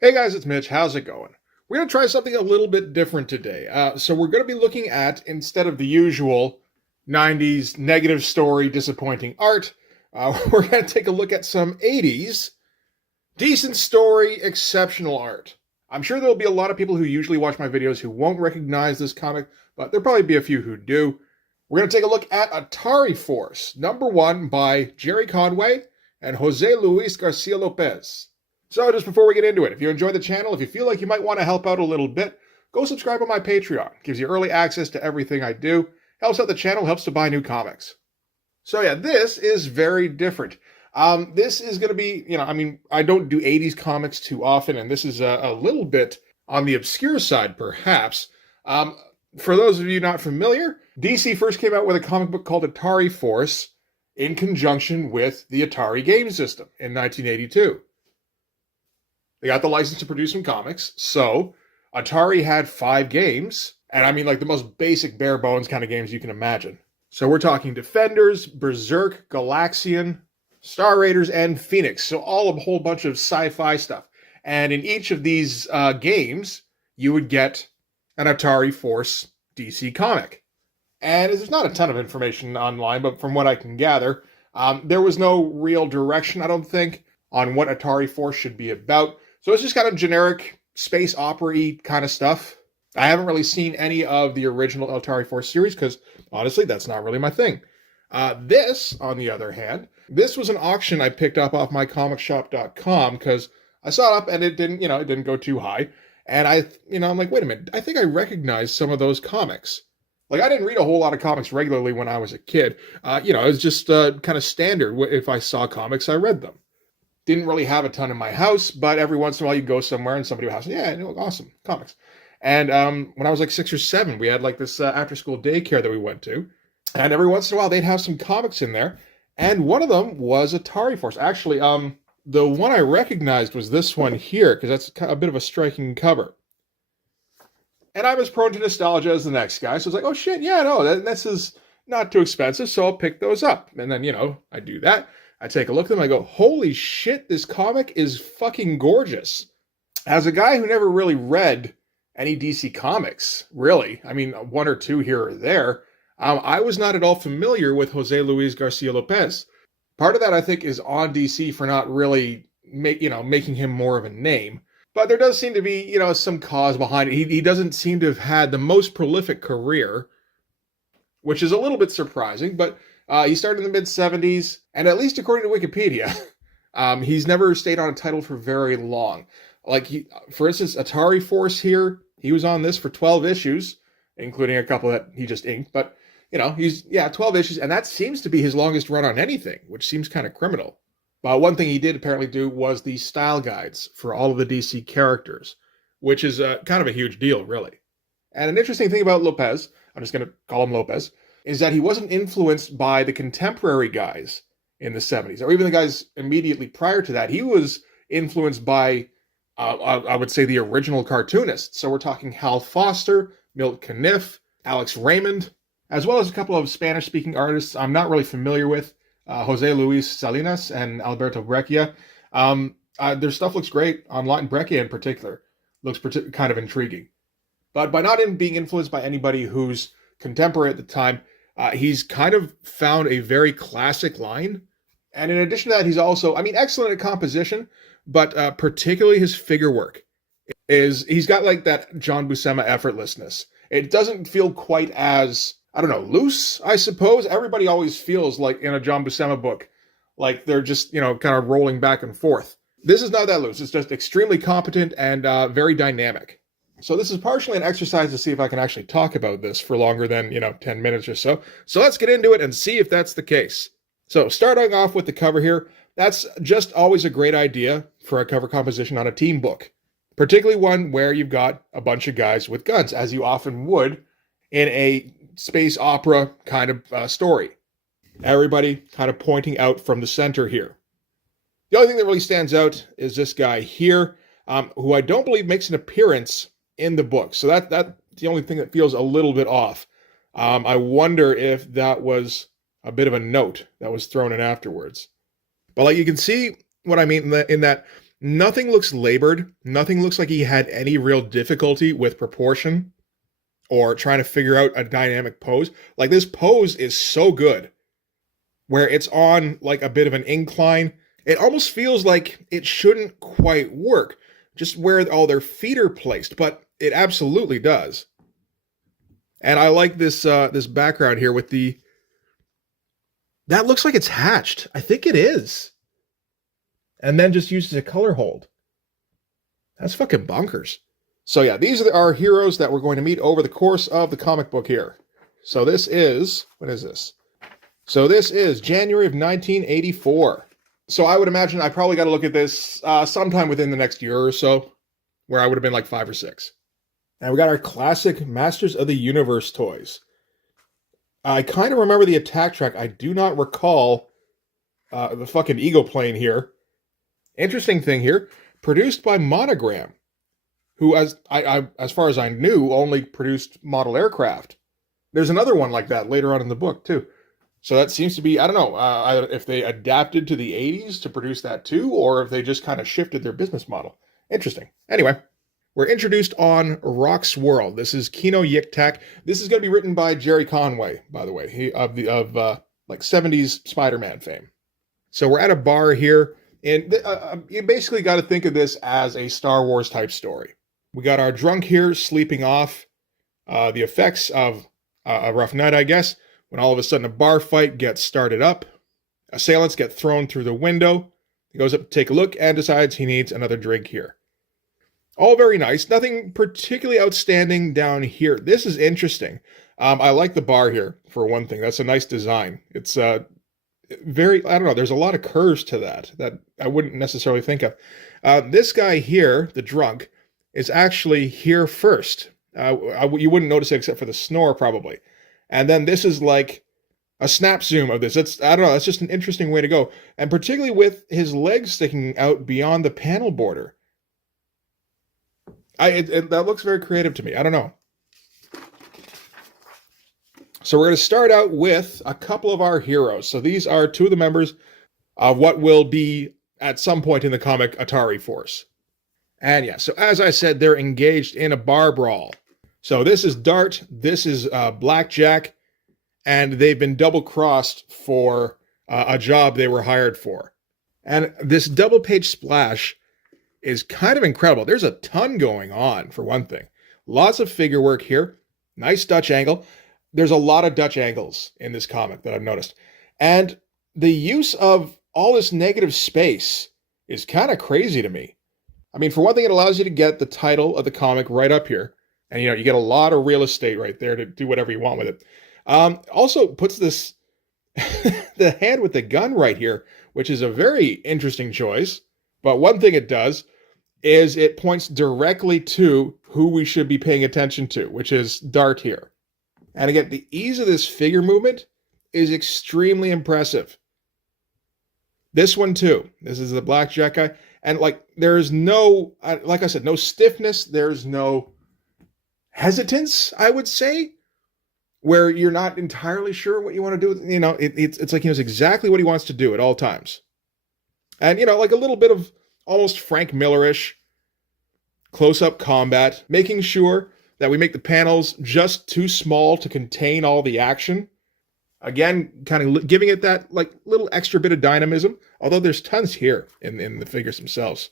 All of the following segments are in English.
Hey guys, it's Mitch. How's it going? We're going to try something a little bit different today. So we're going to be looking at, instead of the usual 90s negative story, disappointing art, we're going to take a look at some 80s decent story, exceptional art. I'm sure there'll be a lot of people who usually watch my videos who won't recognize this comic, but there'll probably be a few who do. We're going to take a look at Atari Force, #1 by Jerry Conway and Jose Luis Garcia Lopez. So just before we get into it, if you enjoy the channel, if you feel like you might want to help out a little bit, go subscribe on my Patreon. It gives you early access to everything I do. Helps out the channel, helps to buy new comics. So yeah, this is very different. This is going to be, I don't do 80s comics too often, and this is a little bit on the obscure side, perhaps. For those of you not familiar, DC first came out with a comic book called Atari Force in conjunction with the Atari game system in 1982. They got the license to produce some comics, so Atari had 5 games, and I mean like the most basic bare bones kind of games you can imagine. So we're talking Defenders, Berserk, Galaxian, Star Raiders, and Phoenix. So all a whole bunch of sci-fi stuff. And in each of these games, you would get an Atari Force DC comic. And there's not a ton of information online, but from what I can gather, there was no real direction, I don't think, on what Atari Force should be about. So it's just kind of generic space opera-y kind of stuff. I haven't really seen any of the original Atari Force series because, honestly, that's not really my thing. This, on the other hand, this was an auction I picked up off mycomicshop.com because I saw it up and it didn't go too high. And I'm like, wait a minute, I think I recognize some of those comics. Like, I didn't read a whole lot of comics regularly when I was a kid. It was just kind of standard. If I saw comics, I read them. Didn't really have a ton in my house, but every once in a while you go somewhere and somebody will have, yeah, awesome, comics. And when I was like 6 or 7, we had like this after-school daycare that we went to. And every once in a while they'd have some comics in there. And one of them was Atari Force. Actually, the one I recognized was this one here, because that's a bit of a striking cover. And I'm as prone to nostalgia as the next guy. So it's like, oh shit, yeah, no, this is not too expensive, so I'll pick those up. And then, I do that. I take a look at them, I go, holy shit, this comic is fucking gorgeous. As a guy who never really read any DC comics, really, I mean, 1 or 2 here or there, I was not at all familiar with Jose Luis Garcia Lopez. Part of that, I think, is on DC for not really making him more of a name. But there does seem to be, some cause behind it. He doesn't seem to have had the most prolific career, which is a little bit surprising, but he started in the mid-'70s, and at least according to Wikipedia, he's never stayed on a title for very long. Like, for instance, Atari Force here, he was on this for 12 issues, including a couple that he just inked, but, 12 issues, and that seems to be his longest run on anything, which seems kind of criminal. But one thing he did apparently do was the style guides for all of the DC characters, which is kind of a huge deal, really. And an interesting thing about Lopez, I'm just going to call him Lopez, is that he wasn't influenced by the contemporary guys in the 70s, or even the guys immediately prior to that. He was influenced by, I would say, the original cartoonists. So we're talking Hal Foster, Milt Caniff, Alex Raymond, as well as a couple of Spanish-speaking artists I'm not really familiar with, Jose Luis Salinas and Alberto Breccia. Their stuff looks great online. Breccia in particular looks kind of intriguing. But by not being influenced by anybody who's contemporary at the time, he's kind of found a very classic line. And in addition to that, he's also, excellent at composition, but particularly his figure work. He's got like that John Buscema effortlessness. It doesn't feel quite as, loose, I suppose. Everybody always feels like in a John Buscema book, like they're just, kind of rolling back and forth. This is not that loose. It's just extremely competent and very dynamic. So this is partially an exercise to see if I can actually talk about this for longer than, 10 minutes or so. So let's get into it and see if that's the case. So starting off with the cover here, that's just always a great idea for a cover composition on a team book, particularly one where you've got a bunch of guys with guns, as you often would in a space opera kind of story. Everybody kind of pointing out from the center here. The only thing that really stands out is this guy here, who I don't believe makes an appearance in the book. So that's the only thing that feels a little bit off. I wonder if that was a bit of a note that was thrown in afterwards. But like you can see what I mean in that Nothing looks labored. Nothing looks like he had any real difficulty with proportion or trying to figure out a dynamic pose. Like, this pose is so good, where it's on like a bit of an incline. It almost feels like it shouldn't quite work, just where all their feet are placed, but it absolutely does. And I like this this background here with the, that looks like it's hatched. I think it is. And then just uses a color hold. That's fucking bonkers. So yeah, these are our heroes that we're going to meet over the course of the comic book here. So this is, what is this? So this is January of 1984. So I would imagine I probably got to look at this sometime within the next year or so, where I would have been like 5 or 6. And we got our classic Masters of the Universe toys. I kind of remember the attack track. I do not recall the fucking Eagle plane here. Interesting thing here, produced by Monogram, who, as far as I knew, only produced model aircraft. There's another one like that later on in the book, too. So that seems to be, I don't know, if they adapted to the 80s to produce that too, or if they just kind of shifted their business model. Interesting. Anyway, we're introduced on Rock's World. This is Kino Yik-Tak. This is going to be written by Jerry Conway, by the way, he, of like 70s Spider-Man fame. So we're at a bar here, and you basically got to think of this as a Star Wars type story. We got our drunk here sleeping off the effects of a rough night, I guess, when all of a sudden a bar fight gets started up. Assailants get thrown through the window. He goes up to take a look and decides he needs another drink here. All very nice. Nothing particularly outstanding down here. This is interesting. I like the bar here, for one thing. That's a nice design. It's very, I don't know, there's a lot of curves to that I wouldn't necessarily think of. This guy here, the drunk, is actually here first. You wouldn't notice it except for the snore, probably. And then this is like a snap zoom of this. I don't know, that's just an interesting way to go. And particularly with his legs sticking out beyond the panel border. That looks very creative to me. I don't know. So we're going to start out with a couple of our heroes. So these are 2 of the members of what will be, at some point in the comic, Atari Force. And yeah, so as I said, they're engaged in a bar brawl. So this is Dart, this is Blackjack, and they've been double-crossed for a job they were hired for. And this double-page splash is kind of incredible. There's a ton going on, for one thing. Lots of figure work here. Nice Dutch angle. There's a lot of Dutch angles in this comic that I've noticed. And the use of all this negative space is kind of crazy to me. I mean, for one thing, it allows you to get the title of the comic right up here. And, you get a lot of real estate right there to do whatever you want with it. Also puts this, the hand with the gun right here, which is a very interesting choice. But one thing it does is it points directly to who we should be paying attention to, which is Dart here. And again, the ease of this figure movement is extremely impressive. This one too. This is the Blackjack guy. And like, there's no, like I said, no stiffness. There's no hesitance, I would say, where you're not entirely sure what you want to do. It's like he knows exactly what he wants to do at all times. And, like a little bit of almost Frank Miller-ish close-up combat, making sure that we make the panels just too small to contain all the action. Again, kind of giving it that like little extra bit of dynamism, although there's tons here in the figures themselves.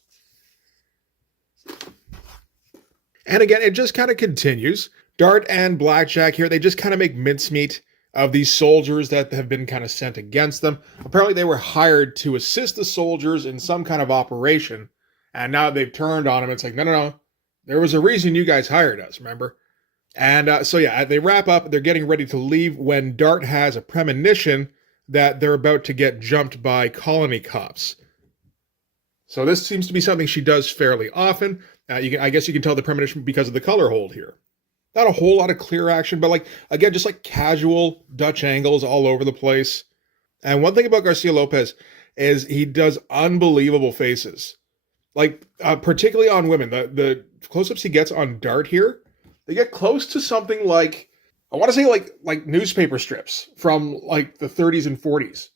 And again, it just kind of continues. Dart and Blackjack here, they just kind of make mincemeat of these soldiers that have been kind of sent against them. Apparently they were hired to assist the soldiers in some kind of operation, and now they've turned on them. It's like, no. There was a reason you guys hired us, remember? And so yeah, they wrap up. They're getting ready to leave when Dart has a premonition that they're about to get jumped by colony cops. So this seems to be something she does fairly often. I guess you can tell the premonition because of the color hold here. Not a whole lot of clear action, but like, again, just like casual Dutch angles all over the place. And one thing about Garcia Lopez is he does unbelievable faces. Like, particularly on women. The close-ups he gets on Dart here, they get close to something like, I want to say like newspaper strips from like the 30s and 40s.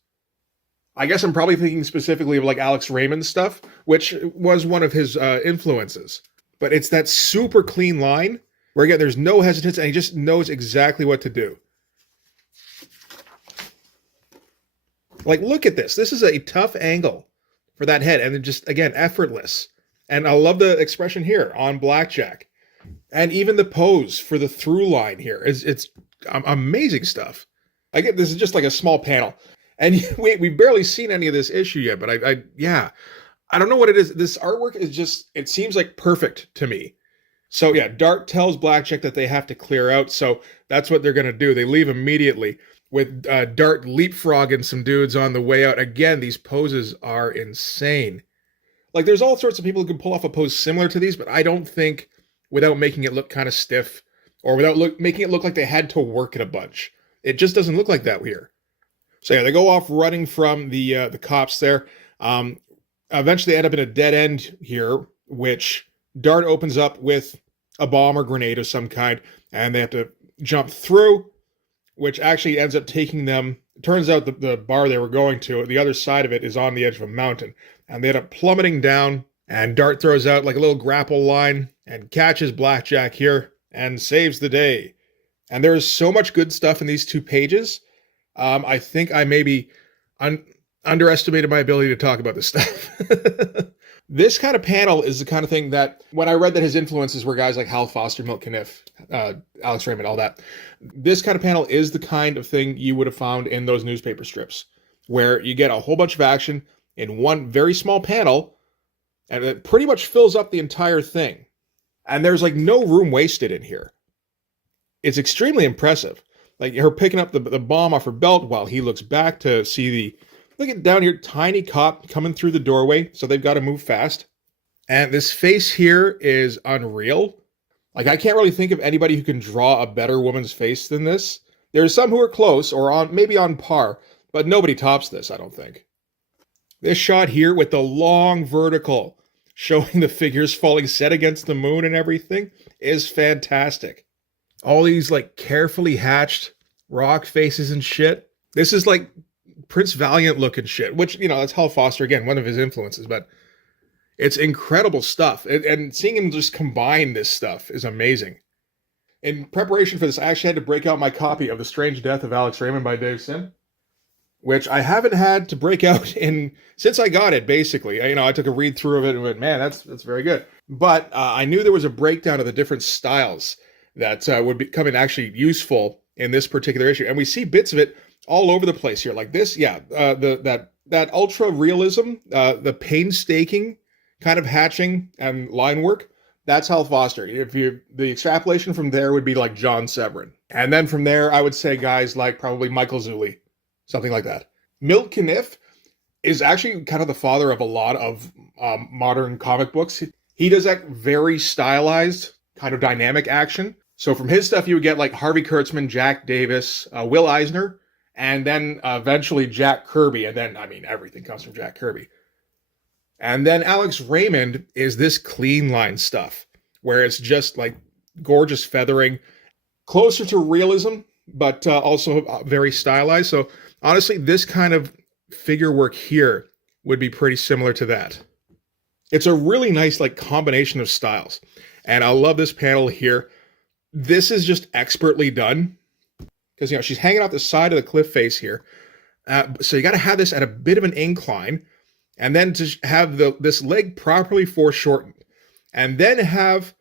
I guess I'm probably thinking specifically of like Alex Raymond's stuff, which was one of his influences. But it's that super clean line where, again, there's no hesitance and he just knows exactly what to do. Like, look at this. This is a tough angle for that head, and just, again, effortless. And I love the expression here on Blackjack. And even the pose for the through line here. It's amazing stuff. I get this is just like a small panel. And we've barely seen any of this issue yet, but I don't know what it is. This artwork is just, it seems like perfect to me. So yeah, Dart tells Blackjack that they have to clear out. So that's what they're going to do. They leave immediately with Dart leapfrogging some dudes on the way out. Again, these poses are insane. Like, there's all sorts of people who can pull off a pose similar to these, but I don't think without making it look kind of stiff or without making it look like they had to work it a bunch. It just doesn't look like that here. So yeah, they go off running from the cops there. Eventually they end up in a dead end here, which Dart opens up with a bomb or grenade of some kind, and they have to jump through, which actually ends up taking them. It turns out the bar they were going to, the other side of it, is on the edge of a mountain, and they end up plummeting down, and Dart throws out like a little grapple line and catches Blackjack here and saves the day. And there is so much good stuff in these 2 pages. I think I maybe underestimated my ability to talk about this stuff. This kind of panel is the kind of thing that, when I read that his influences were guys like Hal Foster, Milt Caniff, Alex Raymond, all that, this kind of panel is the kind of thing you would have found in those newspaper strips, where you get a whole bunch of action in one very small panel, and it pretty much fills up the entire thing. And there's like no room wasted in here. It's extremely impressive. Like her picking up the bomb off her belt while he looks back to see the, look at down here, tiny cop coming through the doorway. So they've got to move fast. And this face here is unreal. Like, I can't really think of anybody who can draw a better woman's face than this. There's some who are close or maybe on par, but nobody tops this, I don't think. This shot here with the long vertical showing the figures falling set against the moon and everything is fantastic. All these like carefully hatched rock faces and shit. This is like Prince Valiant looking shit, which, you know, that's Hal Foster, again, one of his influences, but it's incredible stuff. And seeing him just combine this stuff is amazing. In preparation for this, I actually had to break out my copy of The Strange Death of Alex Raymond by Dave Sim, which I haven't had to break out since I got it, basically. You know, I took a read through of it and went, man, that's very good. But I knew there was a breakdown of the different styles that would become actually useful in this particular issue. And we see bits of it all over the place here. Like this, yeah, that ultra realism, the painstaking kind of hatching and line work, that's Hal Foster. The extrapolation from there would be like John Severin. And then from there, I would say guys like probably Michael Zulli, something like that. Milt Caniff is actually kind of the father of a lot of modern comic books. He does that very stylized kind of dynamic action. So from his stuff, you would get like Harvey Kurtzman, Jack Davis, Will Eisner, and then eventually Jack Kirby. And then, I mean, everything comes from Jack Kirby. And then Alex Raymond is this clean line stuff, where it's just like gorgeous feathering, closer to realism, but also very stylized. So honestly, this kind of figure work here would be pretty similar to that. It's a really nice like combination of styles. And I love this panel here. This is just expertly done. Because, you know, she's hanging off the side of the cliff face here. So you got to have this at a bit of an incline. And then to have this leg properly foreshortened. And then have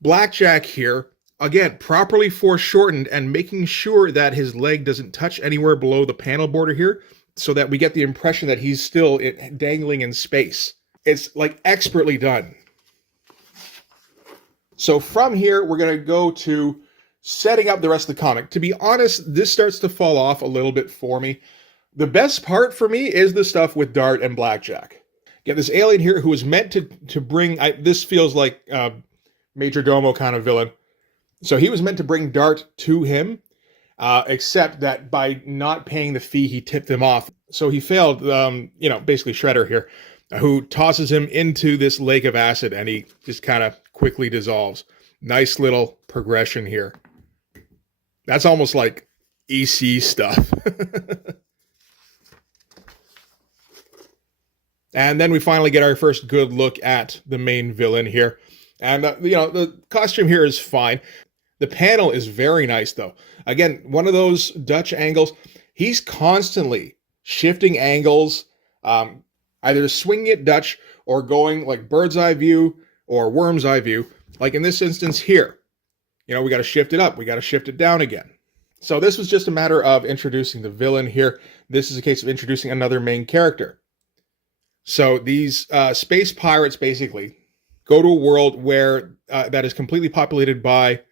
Blackjack here, again, properly foreshortened and making sure that his leg doesn't touch anywhere below the panel border here, so that we get the impression that he's still dangling in space. It's like expertly done. So from here, we're going to go to setting up the rest of the comic. To be honest, this starts to fall off a little bit for me. The best part for me is the stuff with Dart and Blackjack. Get this alien here who is meant to bring... this feels like Major Domo kind of villain. So he was meant to bring Dart to him, except that by not paying the fee, he tipped them off. So he failed, basically Shredder here, who tosses him into this lake of acid, and he just kind of quickly dissolves. Nice little progression here. That's almost like EC stuff. And then we finally get our first good look at the main villain here. And, the costume here is fine. The panel is very nice, though. Again, one of those Dutch angles. He's constantly shifting angles, either swinging it Dutch or going like bird's eye view or worm's eye view. Like in this instance here, we got to shift it up. We got to shift it down again. So this was just a matter of introducing the villain here. This is a case of introducing another main character. So these space pirates basically go to a world where that is completely populated by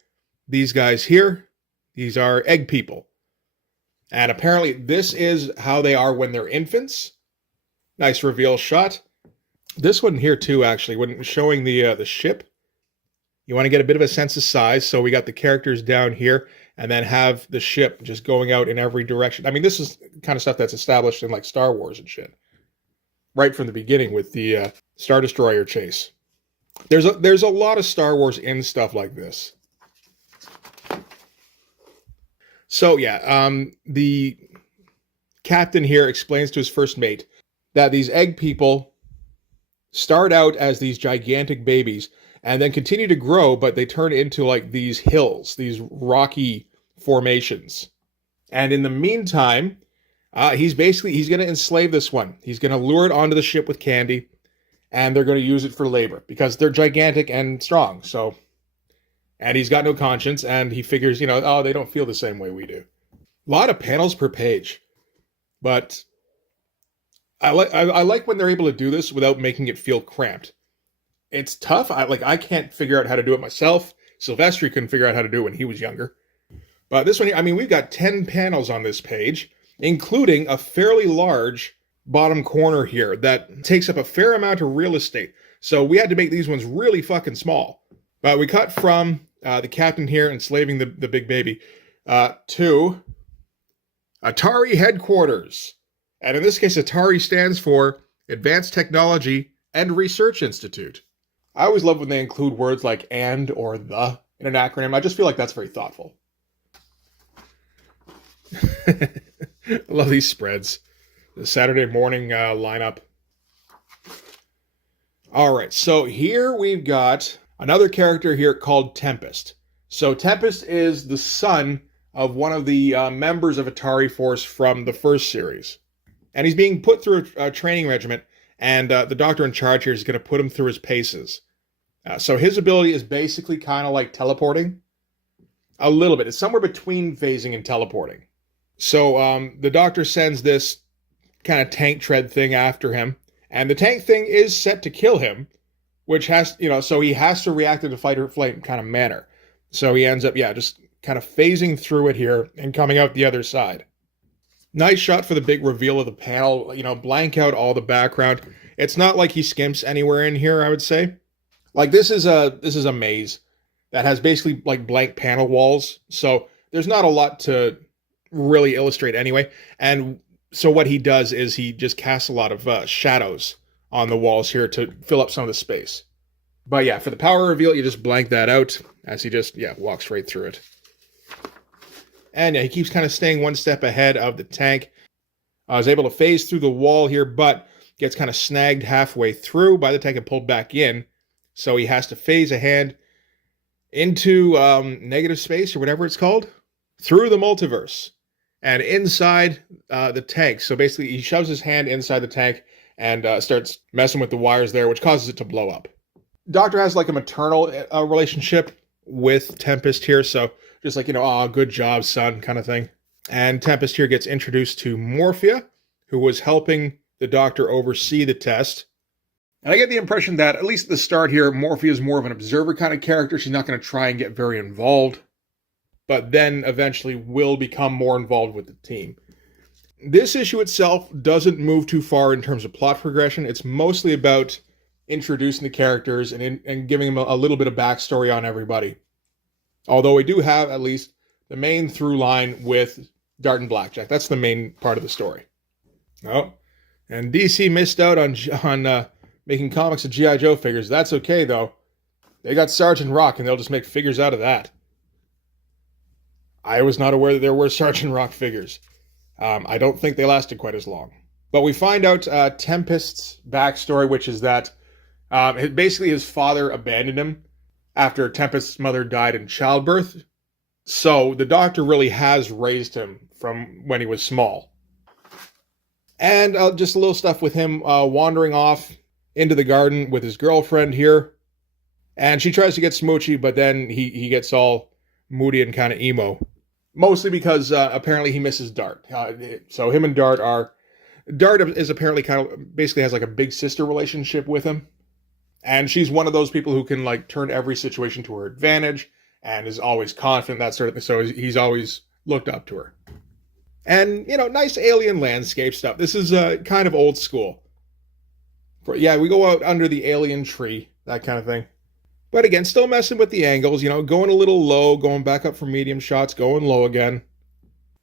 these guys here. These are egg people. And apparently this is how they are when they're infants. Nice reveal shot. This one here too, actually, when showing the ship, you want to get a bit of a sense of size. So we got the characters down here and then have the ship just going out in every direction. I mean, this is kind of stuff that's established in like Star Wars and shit. Right from the beginning with the Star Destroyer chase. There's a lot of Star Wars in stuff like this. So yeah, the captain here explains to his first mate that these egg people start out as these gigantic babies and then continue to grow, but they turn into like these hills, these rocky formations. And in the meantime, he's going to enslave this one. He's going to lure it onto the ship with candy, and they're going to use it for labor because they're gigantic and strong. So, and he's got no conscience, and he figures, they don't feel the same way we do. A lot of panels per page, but I like when they're able to do this without making it feel cramped. It's tough. I can't figure out how to do it myself. Silvestri couldn't figure out how to do it when he was younger. But this one, we've got 10 panels on this page, including a fairly large bottom corner here that takes up a fair amount of real estate. So we had to make these ones really fucking small. But we cut from the captain here enslaving the big baby to Atari headquarters. And in this case, Atari stands for Advanced Technology and Research Institute. I always love when they include words like and or the in an acronym. I just feel like that's very thoughtful. I love these spreads. The Saturday morning lineup. All right, so here we've got another character here called Tempest. So Tempest is the son of one of the members of Atari Force from the first series. And he's being put through a training regiment, and the doctor in charge here is going to put him through his paces. So his ability is basically kind of like teleporting. A little bit. It's somewhere between phasing and teleporting. So the doctor sends this kind of tank tread thing after him, and the tank thing is set to kill him, which has, so he has to react in a fight or flight kind of manner. So he ends up, just kind of phasing through it here and coming out the other side. Nice shot for the big reveal of the panel, blank out all the background. It's not like he skimps anywhere in here, I would say. Like this is a maze that has basically like blank panel walls. So there's not a lot to really illustrate anyway. And so what he does is he just casts a lot of shadows on the walls here to fill up some of the space. But yeah, for the power reveal, you just blank that out as he just, walks right through it. And he keeps kind of staying one step ahead of the tank. I was able to phase through the wall here, but gets kind of snagged halfway through by the tank and pulled back in. So he has to phase a hand into negative space or whatever it's called, through the multiverse and inside the tank. So basically he shoves his hand inside the tank and starts messing with the wires there, which causes it to blow up. Doctor has like a maternal relationship with Tempest here. So just like, good job, son, kind of thing. And Tempest here gets introduced to Morphia, who was helping the Doctor oversee the test. And I get the impression that, at least at the start here, Morphia is more of an observer kind of character. She's not going to try and get very involved, but then eventually will become more involved with the team. This issue itself doesn't move too far in terms of plot progression. It's mostly about introducing the characters and giving them a little bit of backstory on everybody. Although we do have at least the main through line with Dart and Blackjack. That's the main part of the story. Oh, and DC missed out on making comics of G.I. Joe figures. That's okay, though. They got Sergeant Rock, and they'll just make figures out of that. I was not aware that there were Sergeant Rock figures. I don't think they lasted quite as long. But we find out Tempest's backstory, which is that basically his father abandoned him after Tempest's mother died in childbirth. So the Doctor really has raised him from when he was small. And just a little stuff with him wandering off into the garden with his girlfriend here. And she tries to get smoochy, but then he gets all moody and kind of emo. Mostly because apparently he misses Dart. So him and Dart is apparently kind of basically has like a big sister relationship with him. And she's one of those people who can like turn every situation to her advantage and is always confident, that sort of thing. So he's always looked up to her. And, nice alien landscape stuff. This is kind of old school. We go out under the alien tree, that kind of thing. But again, still messing with the angles, going a little low, going back up for medium shots, going low again.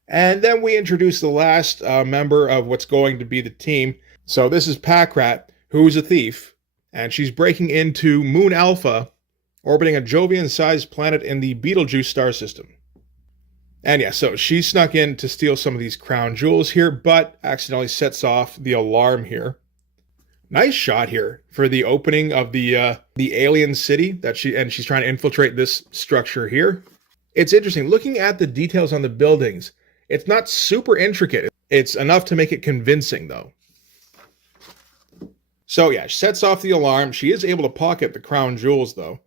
And then we introduce the last member of what's going to be the team. So this is Packrat, who's a thief, and she's breaking into Moon Alpha, orbiting a Jovian-sized planet in the Betelgeuse star system. And so she snuck in to steal some of these crown jewels here, but accidentally sets off the alarm here. Nice shot here for the opening of the alien city she's trying to infiltrate this structure here. It's interesting looking at the details on the buildings. It's not super intricate. It's enough to make it convincing though. So she sets off the alarm. She is able to pocket the crown jewels though,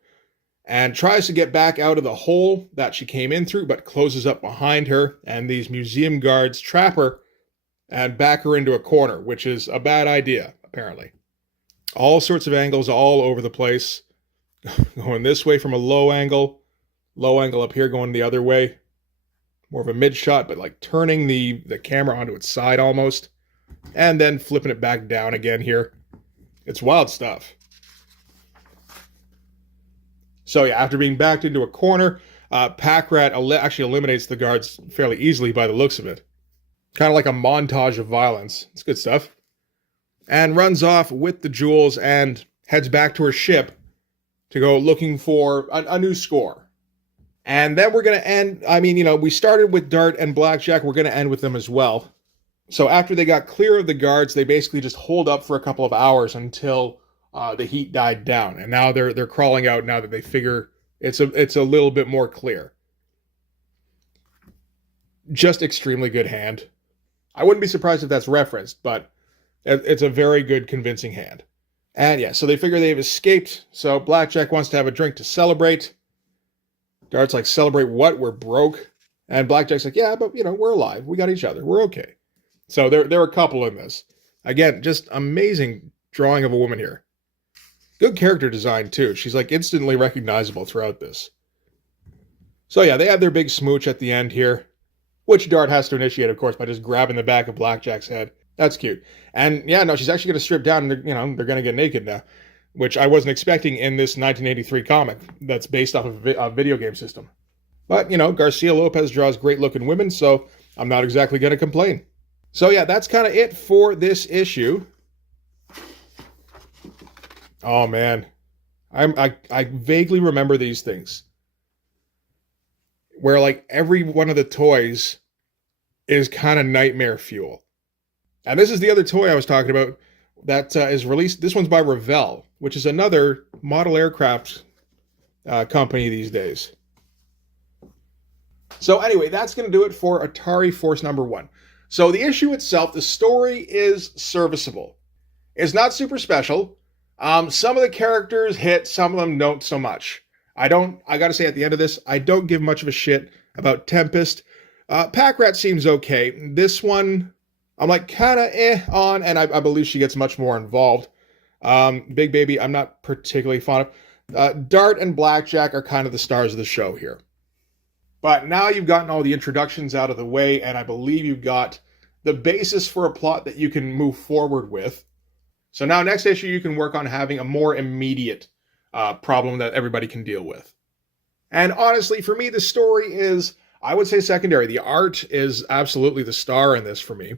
and tries to get back out of the hole that she came in through, but closes up behind her, and these museum guards trap her and back her into a corner, which is a bad idea, apparently. All sorts of angles all over the place. Going this way from a low angle up here going the other way. More of a mid shot, but like turning the camera onto its side almost. And then flipping it back down again here. It's wild stuff. So after being backed into a corner, Packrat actually eliminates the guards fairly easily by the looks of it. Kind of like a montage of violence. It's good stuff. And runs off with the jewels and heads back to her ship to go looking for a new score. And then we're going to end, we started with Dart and Blackjack. We're going to end with them as well. So after they got clear of the guards, they basically just holed up for a couple of hours until the heat died down, and now they're crawling out now that they figure it's a little bit more clear. Just extremely good hand. I wouldn't be surprised if that's referenced, but it's a very good, convincing hand. And so they figure they've escaped. So Blackjack wants to have a drink to celebrate. Dart's like, celebrate what? We're broke. And Blackjack's like, yeah, but we're alive. We got each other. We're okay. So they're a couple in this. Again, just amazing drawing of a woman here. Good character design, too. She's like instantly recognizable throughout this. So they have their big smooch at the end here, which Dart has to initiate, of course, by just grabbing the back of Blackjack's head. That's cute. And she's actually going to strip down, and they're going to get naked now, which I wasn't expecting in this 1983 comic that's based off of a video game system. But, Garcia Lopez draws great-looking women, so I'm not exactly going to complain. So that's kind of it for this issue. Oh man, I vaguely remember these things where like every one of the toys is kind of nightmare fuel. And this is the other toy I was talking about that is released. This one's by Revell, which is another model aircraft company these days. So anyway, that's going to do it for Atari Force number 1. So the issue itself, the story is serviceable. It's not super special. Some of the characters hit, some of them don't so much. I gotta say at the end of this, I don't give much of a shit about Tempest. Packrat seems okay. This one, I'm like kinda on, and I believe she gets much more involved. Big Baby, I'm not particularly fond of. Dart and Blackjack are kind of the stars of the show here. But now you've gotten all the introductions out of the way, and I believe you've got the basis for a plot that you can move forward with. So now next issue you can work on having a more immediate problem that everybody can deal with. And honestly, for me, the story is, I would say, secondary. The art is absolutely the star in this for me.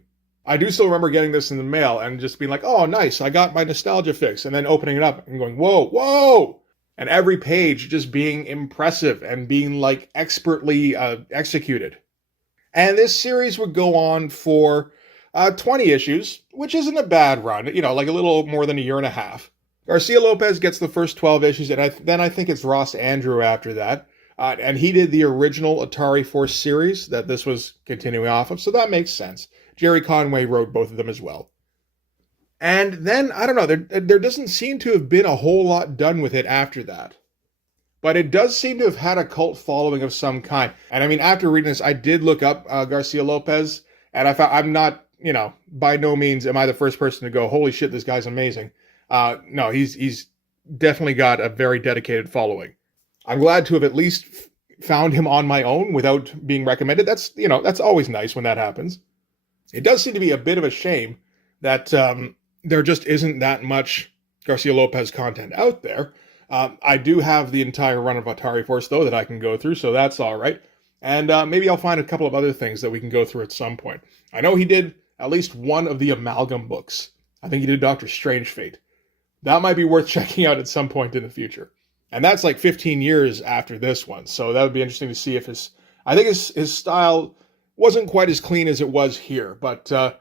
I do still remember getting this in the mail and just being like, oh, nice, I got my nostalgia fix. And then opening it up and going, whoa. And every page just being impressive and being like expertly executed. And this series would go on for 20 issues, which isn't a bad run, like a little more than a year and a half. Garcia Lopez gets the first 12 issues, and then I think it's Ross Andrew after that. And he did the original Atari Force series that this was continuing off of, so that makes sense. Jerry Conway wrote both of them as well. And then, I don't know, there doesn't seem to have been a whole lot done with it after that. But it does seem to have had a cult following of some kind. And I mean, after reading this, I did look up Garcia Lopez, and I found I'm not, by no means am I the first person to go, holy shit, this guy's amazing. No, he's definitely got a very dedicated following. I'm glad to have at least found him on my own without being recommended. That's always nice when that happens. It does seem to be a bit of a shame that there just isn't that much Garcia Lopez content out there. I do have the entire run of Atari Force, though, that I can go through, so that's all right. And maybe I'll find a couple of other things that we can go through at some point. I know he did at least one of the Amalgam books. I think he did Doctor Strange Fate. That might be worth checking out at some point in the future. And that's like 15 years after this one, so that would be interesting to see if I think his style wasn't quite as clean as it was here, but I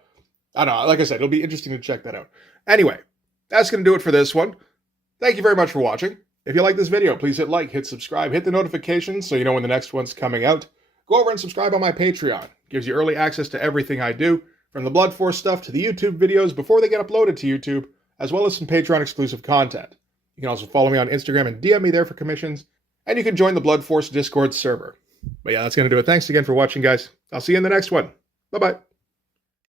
don't know, like I said, it'll be interesting to check that out. Anyway, that's going to do it for this one. Thank you very much for watching. If you like this video, please hit like, hit subscribe, hit the notifications so you know when the next one's coming out. Go over and subscribe on my Patreon. It gives you early access to everything I do, from the Blood Force stuff to the YouTube videos before they get uploaded to YouTube, as well as some Patreon exclusive content. You can also follow me on Instagram and DM me there for commissions, and you can join the Blood Force Discord server. But yeah, that's going to do it. Thanks again for watching, guys. I'll see you in the next one. Bye-bye.